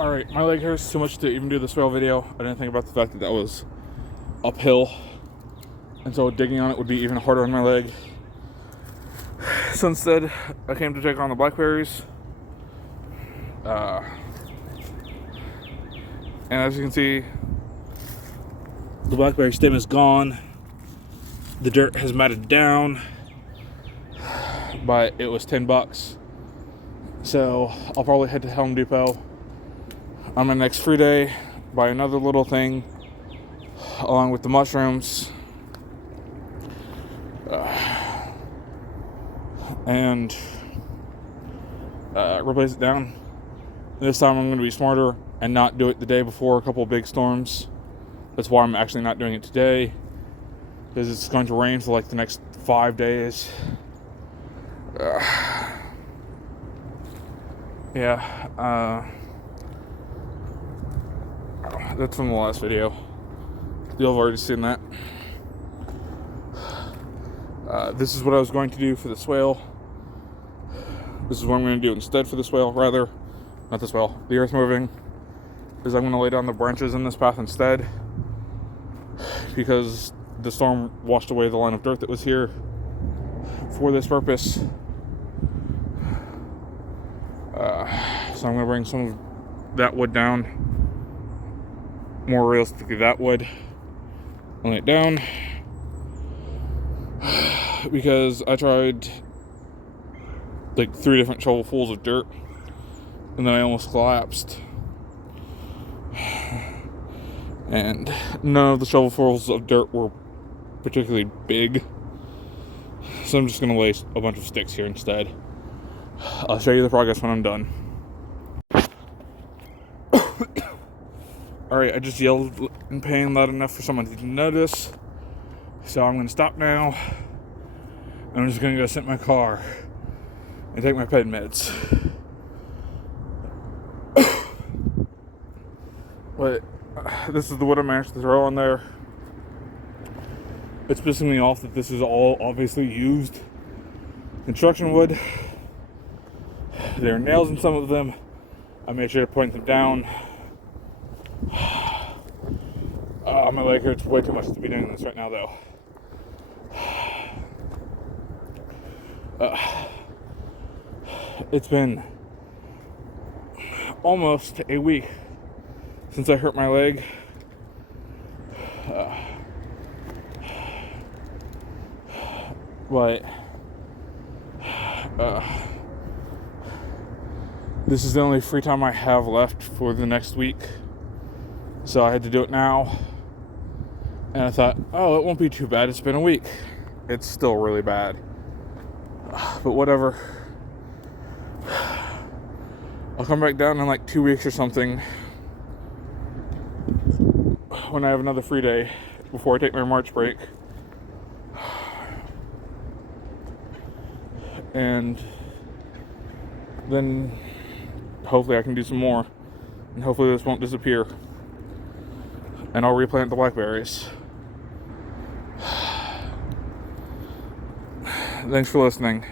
Alright, my leg hurts too much to even do the swale video. I didn't think about the fact that that was uphill, and so digging on it would be even harder on my leg. So instead, I came to take on the blackberries. And as you can see, the blackberry stem is gone. The dirt has matted down, but it was $10. So I'll probably head to Home Depot on my next free day, buy another little thing along with the mushrooms, and replace it down. This time I'm going to be smarter and not do it the day before a couple of big storms. That's why I'm actually not doing it today, because it's going to rain for like the next 5 days. That's from the last video. You'll have already seen that. This is what I was going to do for the swale. This is what I'm going to do instead for the swale, rather. Not the swale, the earth moving. Is I'm going to lay down the branches in this path instead, because the storm washed away the line of dirt that was here for this purpose. So I'm going to bring some of that wood down. More realistically, that wood. Lay it down. Because I tried like 3 different shovelfuls of dirt, and then I almost collapsed. And none of the shovelfuls of dirt were particularly big. So I'm just going to lay a bunch of sticks here instead. I'll show you the progress when I'm done. Alright, I just yelled in pain loud enough for someone to notice. So I'm going to stop now. I'm just going to go sit in my car and take my pain meds. But this is the wood I managed to throw on there. It's pissing me off that this is all obviously used construction wood. There are nails in some of them. I made sure to point them down. My leg hurts way too much to be doing this right now, though. It's been almost a week since I hurt my leg. But this is the only free time I have left for the next week, so I had to do it now. And I thought, oh, it won't be too bad. It's been a week. It's still really bad, but whatever. I'll come back down in like 2 weeks or something when I have another free day before I take my March break. And then hopefully I can do some more, and hopefully this won't disappear, and I'll replant the blackberries. Thanks for listening.